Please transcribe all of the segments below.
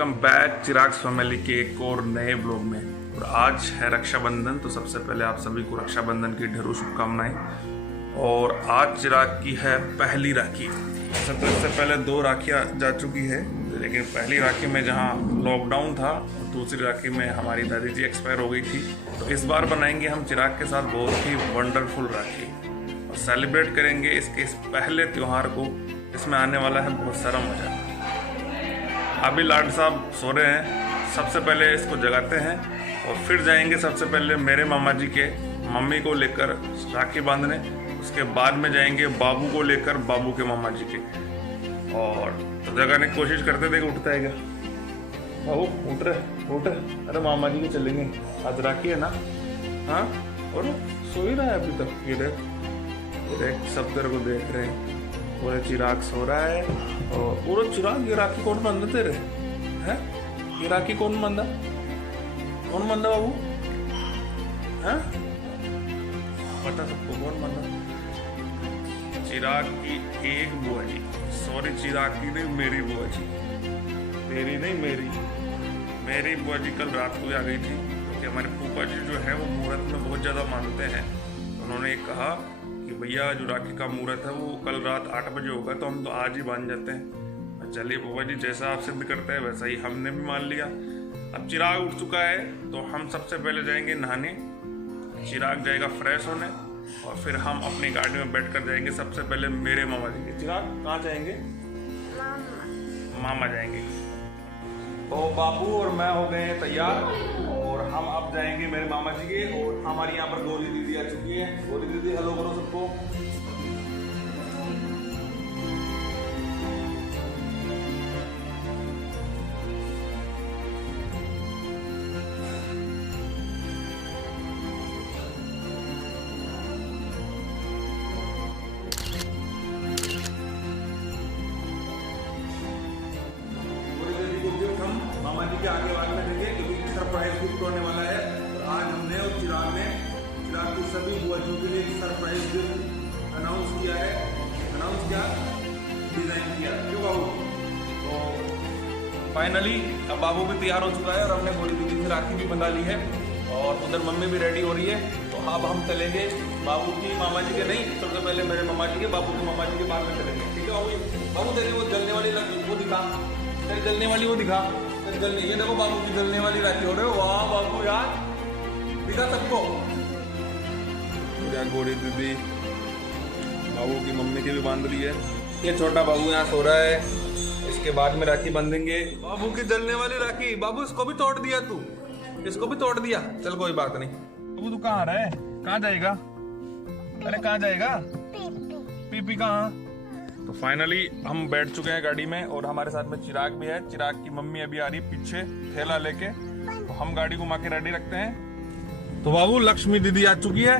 Welcome back चिराग family के एक और नए ब्लॉग में। और आज है रक्षाबंधन, तो सबसे पहले आप सभी को रक्षाबंधन की ढेरों शुभकामनाएं। और आज चिराग की है पहली राखी। वैसे तो इससे पहले 2 राखियाँ जा चुकी है, लेकिन पहली राखी में जहाँ लॉकडाउन था, दूसरी राखी में हमारी दादी जी एक्सपायर हो गई थी। तो इस बार बनाएंगे हम चिराग के साथ बहुत ही वंडरफुल राखी और सेलिब्रेट करेंगे इसके इस पहले त्यौहार को। इसमें आने वाला है बहुत सारा मजा। अभी लाड साहब सो रहे हैं, सबसे पहले इसको जगाते हैं और फिर जाएंगे सबसे पहले मेरे मामा जी के मम्मी को लेकर राखी बांधने। उसके बाद में जाएंगे बाबू को लेकर बाबू के मामा जी के, और तो जगाने की कोशिश करते थे कि उठता है क्या। बाबू उठ रहे। अरे मामा जी के चलेंगे, आज राखी है ना। हाँ, और सो ही रहा है अभी तक। ये देख सब तेरे को देख रहे हैं। वो चिराग सो रहा है। और वो चिराग, ये राखी कौन बंधा तेरे हैं? ये राखी कौन बंधा बाबू? हैं? पता सबको कौन बंधा? चिराग की एक बुआ जी, सॉरी चिराग की नहीं, मेरी बुआ जी। तेरी नहीं, मेरी बुआ जी कल रात को आ गई थी, क्योंकि हमारे फूफा जी जो है वो मुहूर्त में बहुत ज़्यादा मानते हैं। उन्होंने कहा कि भैया जो राखी का मुहूर्त है वो कल रात 8 बजे होगा, तो हम तो आज ही बांध जाते हैं। चलिए बुआ जी, जैसा आप सिद्ध करते हैं वैसा ही हमने भी मान लिया। अब चिराग उठ चुका है, तो हम सबसे पहले जाएंगे नहाने। चिराग जाएगा फ्रेश होने, और फिर हम अपनी गाड़ी में बैठकर जाएंगे सबसे पहले मेरे मामा जी के। चिराग कहाँ जाएंगे? मामा जाएंगे। तो बाबू और मैं हो गए हैं तैयार, और हम अब जाएंगे मेरे मामा जी के। और हमारी यहाँ पर गोली दीदी आ चुकी है। गोली दीदी हेलो करो सबको। मामा जी के आगे बाद में देंगे, क्योंकि सरप्राइज गिफ्ट होने वाला है। और आज हमने और चिराग की सभी बुआ जी के लिए सरप्राइज गिफ्ट अनाउंस किया, डिजाइन किया। क्यों बाबू? तो फाइनली अब बाबू भी तैयार हो चुका है, और हमने गोली दीदी से राखी भी बंधा ली है, और उधर मम्मी भी रेडी हो रही है। तो अब हम चलेंगे बाबू की मामा जी के नहीं, सबसे पहले मेरे मामा जी के, बाबू के मामा जी के बाद में चलेंगे। ठीक है बाबू? बाबू तेरी वो जलने वाली वो दिखा, तेरी जलने वाली वो दिखा। जल्दी ये देखो बाबू की जलने वाली राखी हो रहे हो। वाह बाबू यार, दिखा सबको। गोरी दीदी बाबू की मम्मी की भी बांध रही है। ये छोटा बाबू यहाँ सो रहा है, इसके बाद में राखी बांधेंगे। बाबू की जलने वाली राखी। बाबू इसको भी तोड़ दिया तू, इसको भी तोड़ दिया। चल कोई बात नहीं। बाबू तू कहाँ रहा है? कहाँ जाएगा? अरे कहाँ जाएगा? पीपी कहाँ? तो फाइनली हम बैठ चुके हैं गाड़ी में, और हमारे साथ में चिराग भी है। चिराग की मम्मी अभी आ रही पीछे थैला लेके, तो हम गाड़ी घुमा के रेडी रखते हैं। तो बाबू लक्ष्मी दीदी आ चुकी है,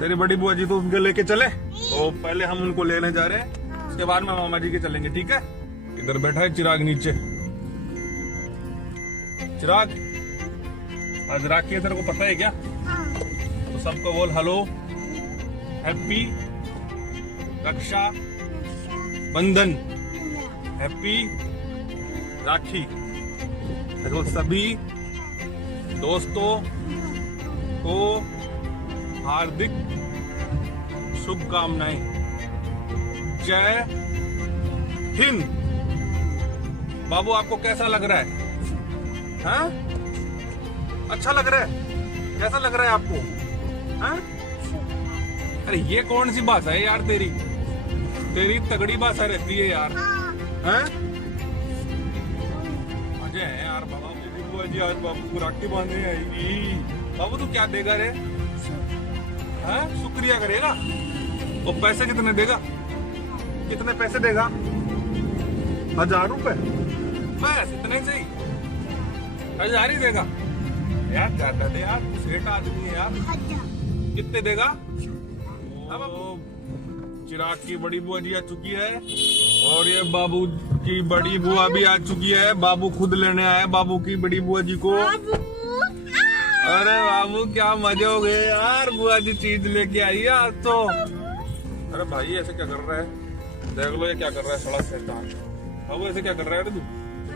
तेरी बड़ी बुआ जी, तो उनके लेके चले। तो पहले हम उनको लेने जा रहे हैं, उसके बाद में मामा जी के चलेंगे। ठीक है? इधर बैठा है चिराग नीचे। चिराग आज राखी है, तेरे को पता है क्या? तो सबको बोल हेलो, हैप्पी रक्षा बंधन, हैप्पी राखी। देखो सभी दोस्तों को हार्दिक शुभकामनाएं। जय हिंद। बाबू आपको कैसा लग रहा है? हाँ? अच्छा लग रहा है? कैसा लग रहा है आपको? हाँ? अरे ये कौन सी भाषा है यार तेरी तगड़ी भाषा रहती है यार। हैं? मजे हैं यार। बाबू जी आज बाबू को राखी बांधने आएगी। बाबू तू क्या देगा रे? हैं? शुक्रिया करेगा? और पैसे कितने देगा? कितने पैसे देगा? 1000 रुपए? बस इतने से ही 1000 ही देगा यार? ज्यादा दे यार, सेठ आदमी है यार। कितने देगा? चिराग की बड़ी बुआ जी आ चुकी है, और ये बाबू की बड़ी बुआ भी आ चुकी है। बाबू खुद लेने आया बाबू की बड़ी बुआ जी को। अरे बाबू क्या मजे हो गए यार, बुआ जी चीज लेके आई है आज तो। अरे भाई ऐसे क्या कर रहा है? देख लो ये क्या कर रहा है, सड़ा शैतान। बाबू ऐसे क्या कर रहा है तू?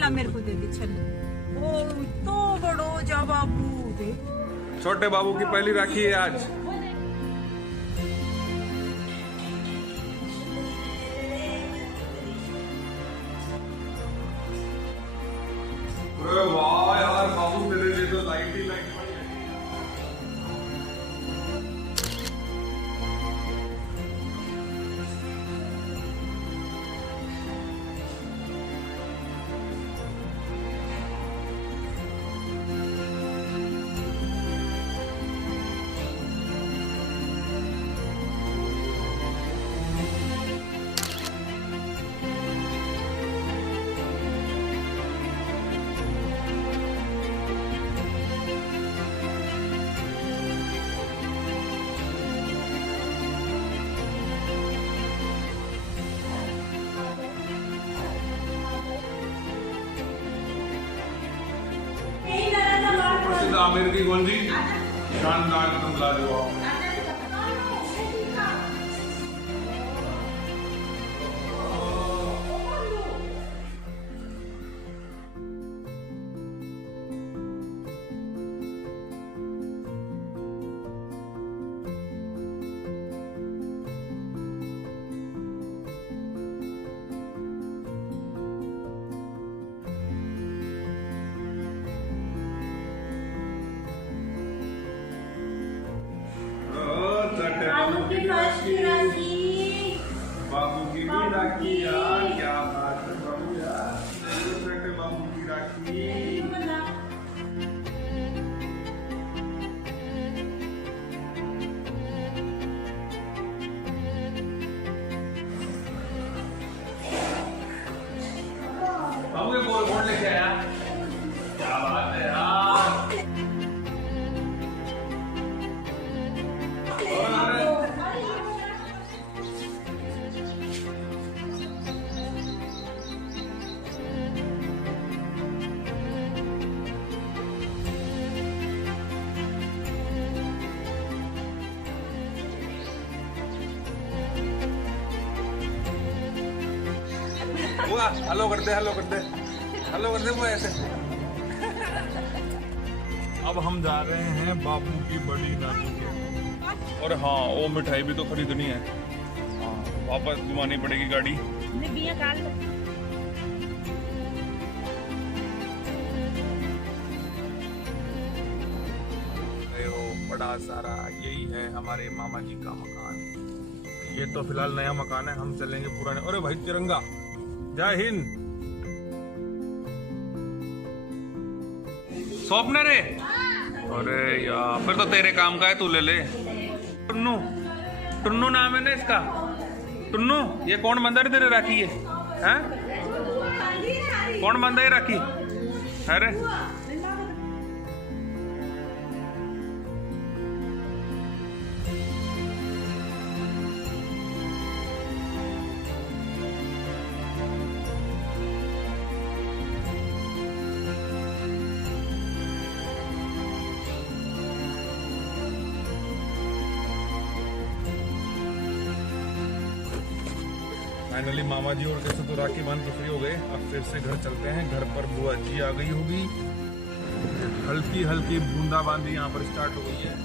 ला मेरे को दे दे चल। ओ तो बड़ो जा बाबू दे। छोटे बाबू की पहली राखी है आज। अरे वाह यार बाबू मेरे लिए तो लाइट ही लाइट। आमिर की गोंजी शानदार एकदम लाजवाब। बाबू की भी राखी यार, क्या बात है बाबू यार, छोटे बाबू की राखी। बाबू के बोल बोल लेके आया, क्या बात है यार। हेलो कर दे, हेलो कर दे, हेलो कर दे वो ऐसे। अब हम जा रहे हैं बाबू की बड़ी नानी के। और हाँ वो मिठाई भी तो खरीदनी है। हाँ वापस घुमानी पड़ेगी गाड़ी। बड़ा सारा यही है हमारे मामा जी का मकान। ये तो फिलहाल नया मकान है, हम चलेंगे पुराने। अरे भाई तिरंगा, जय हिंद। स्वप्न रे, अरे यार फिर तो तेरे काम का है, तू ले ले। टुन्नू, टुन्नू नाम है ना इसका, टुन्नू। ये कौन बंदा है तेरे राखी है, हैं? कौन बंदा है राखी? अरे फाइनली मामा जी और कैसे तो राखी बांध के फ्री हो गए। अब फिर से घर चलते हैं। घर पर बुआ जी आ गई होगी, हल्की हल्की बूंदाबांदी यहाँ पर स्टार्ट हो गई है।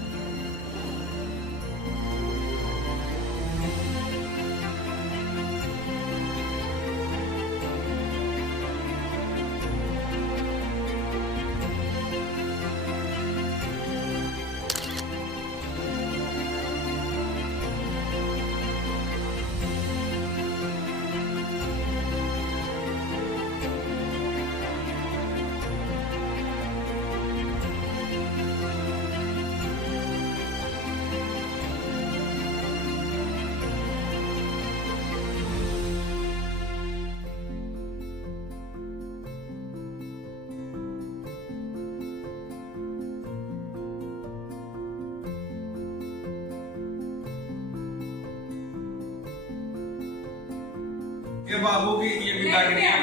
ये बाबू की ये भी लागी है।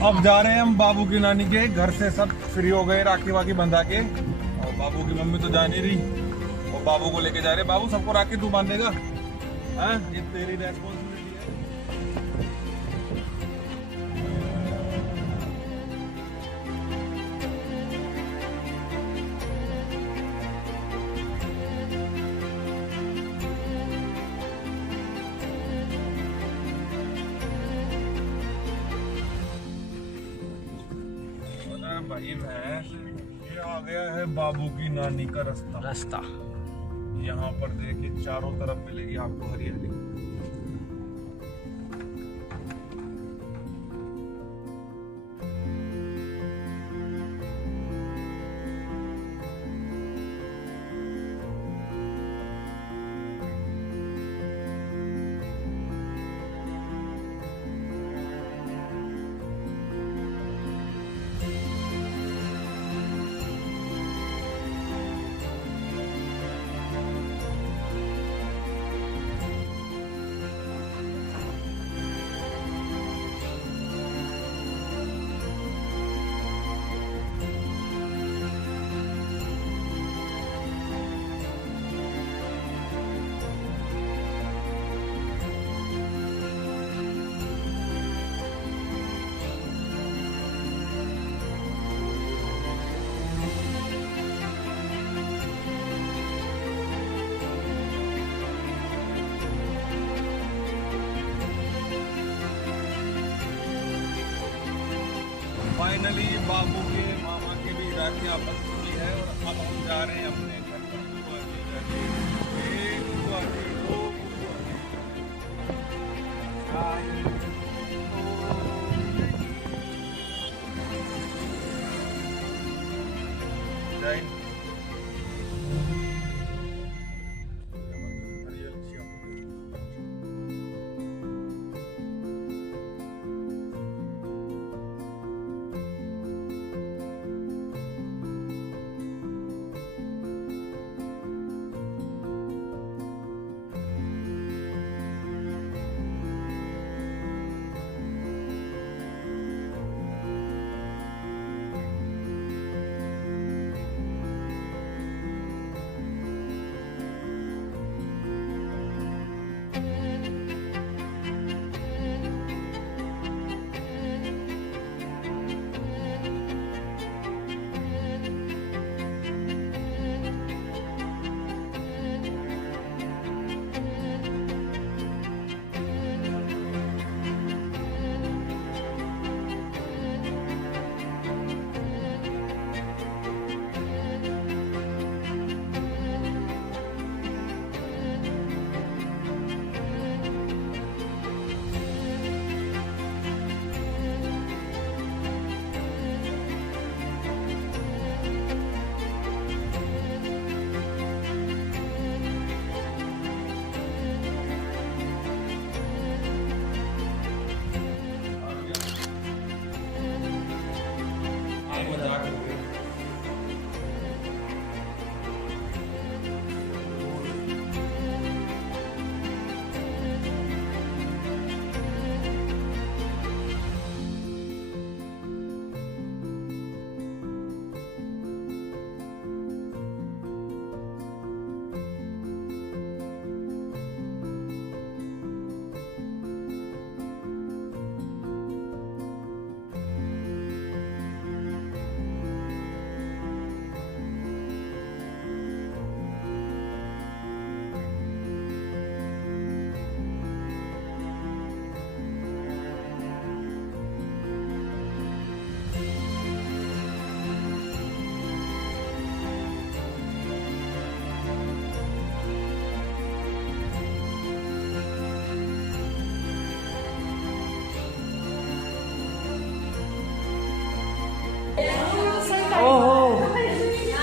अब जा रहे हैं हम बाबू की नानी के घर से, सब फ्री हो गए राखी वाखी बंधा के, और बाबू की मम्मी तो जा नहीं रही और बाबू को लेके जा रहे। बाबू सबको राखी तू बांधेगा? हाँ, ये तेरी रेस्पॉन्सिबिलिटी है। भाई भैंस, ये आ गया है बाबू की नानी का रास्ता। यहाँ पर देखिए चारों तरफ मिलेगी आपको हरियाली। फाइनली बाबू के मामा के भी राखी आपस हुई है और अब हम जा रहे हैं अपने घर पर।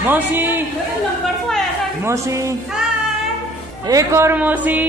मौसी मौसी एक और मौसी।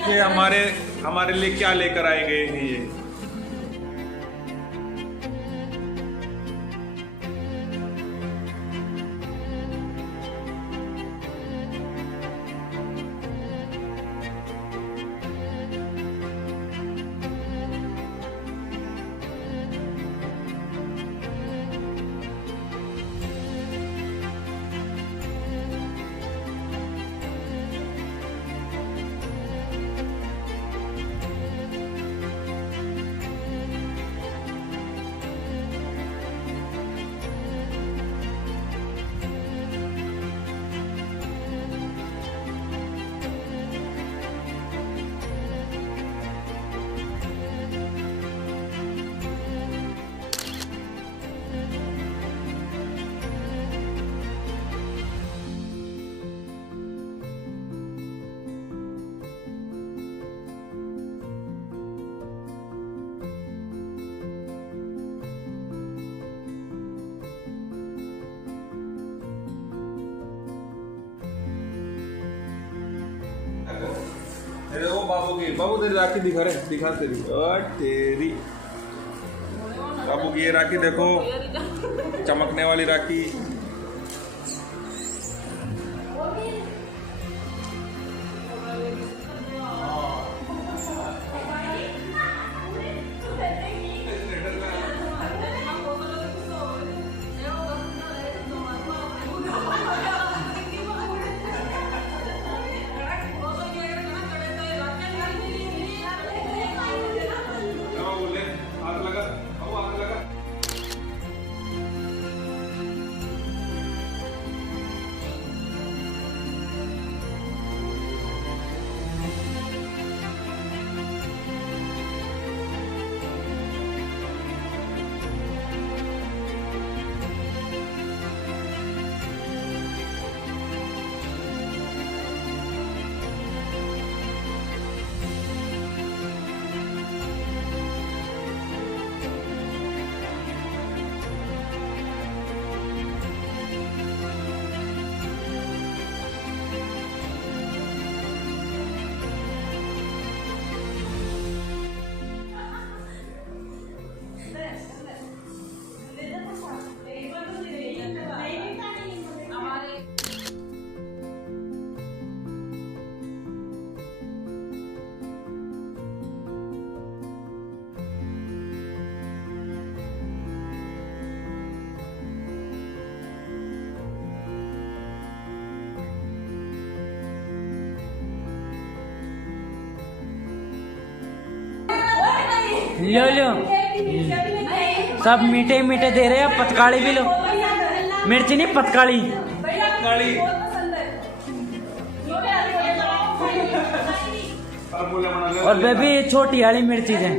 कि हमारे लिए क्या लेकर आए गए हैं ये। देखो बाबू तेरी राखी दिखा तेरी और तेरी बाबू की ये राखी देखो, चमकने वाली राखी। लो लो सब मीठे मीठे दे रहे हैं, पतकाड़ी भी लो, मिर्ची नहीं पतकाड़ी। और बेबी छोटी वाली मिर्ची है।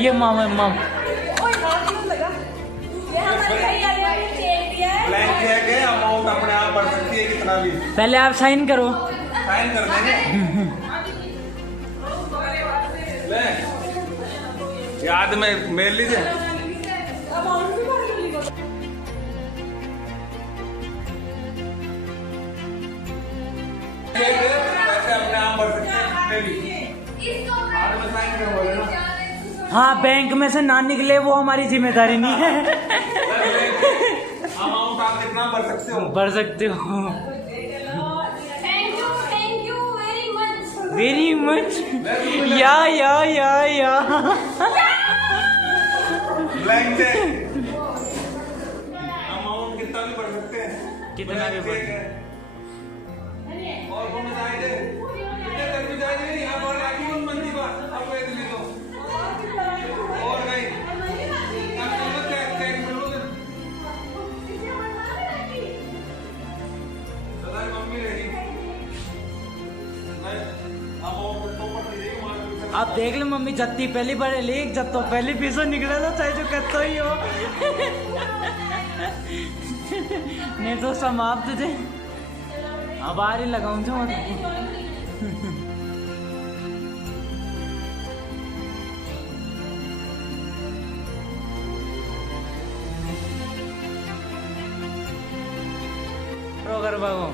ये मामा ब्लैंक चेक है, अमाउंट अपने आप बढ़ सकती है कितना भी। पहले आप साइन करो। साइन कर देंगे। ले याद में मेल लीजिए। पैसे अपने आप बढ़ सकते हैं कितने भी। बाद में साइन करवा लेना। हाँ बैंक में से ना निकले वो हमारी जिम्मेदारी नहीं है। अमाउंट आप कितना बढ़ सकते हो? बढ़ सकते हो। Thank you very much. या ब्लैंक चेक अमाउंट कितना भी बढ़ सकते हैं, कितना भी बढ़ सकते हैं। और कौन जाएंगे कितने तक भी जाएंगे नहीं, आप और राखी कौन बनती बात आप ले लो और गई चेक मम्मी रहेगी। आप देख लो मम्मी जत्ती पहली बार ले जब तो पहली पीसो निकला था चाहे जो कहता ही हो। नहीं तो समाप्त थे अब आ रही लगाऊं जो कर बाबू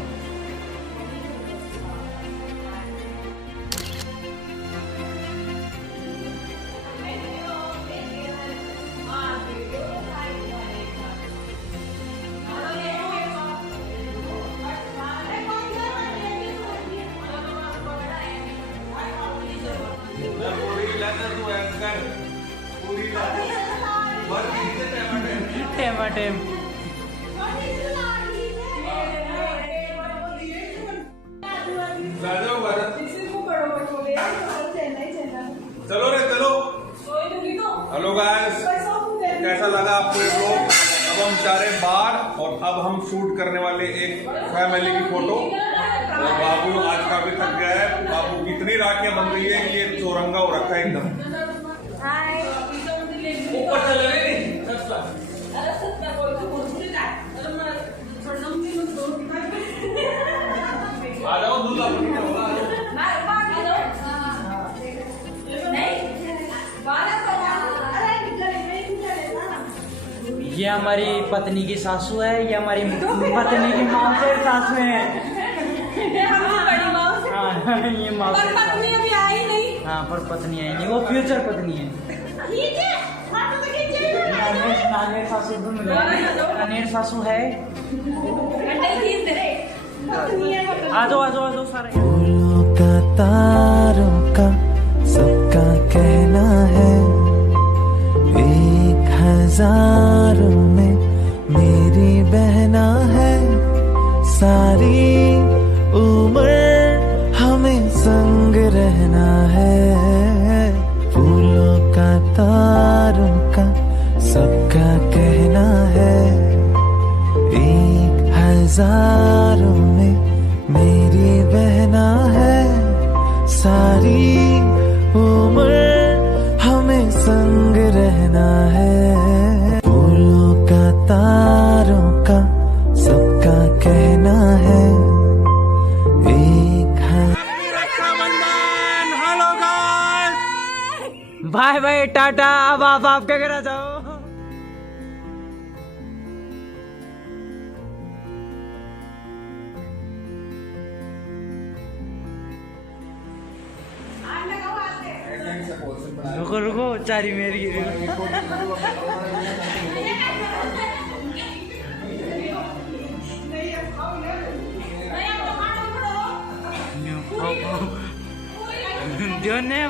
टेम चलो रे चलो। हेलो गाइस, कैसा लगा आपको ये ब्लॉग? अब हम जा रहे बाहर और अब हम शूट करने वाले एक फैमिली की फोटो। और बाबू आज काफी थक गया है। बाबू की इतनी राखियां बन रही है कि ये चौरंगा हो रखा है एकदम। ऊपर चले नहीं आ जाओ दूल्हा ये हमारी पत्नी की सासू है, ये हमारी पत्नी की माँ से सासू है। हाँ ये माँ से पत्नी अभी आई नहीं। हाँ पर पत्नी आई नहीं, वो फ्यूचर पत्नी है। नानेर सासू तो मिला, नानेर सासू है। आ जाओ सारे। फूलों का तारों का सबका कहना है, 1000 में मेरी बहना है। सारी उम्र हमें संग रहना है। फूलों का तारों का सबका कहना है, 1000 में मेरी बहना है। सारी उम्र हमें संग रहना है। फूलों का तारों का सबका कहना है, बाय बाय टाटा। अब आप आपके घर आ जाओ। रुको चारी मेरी जोने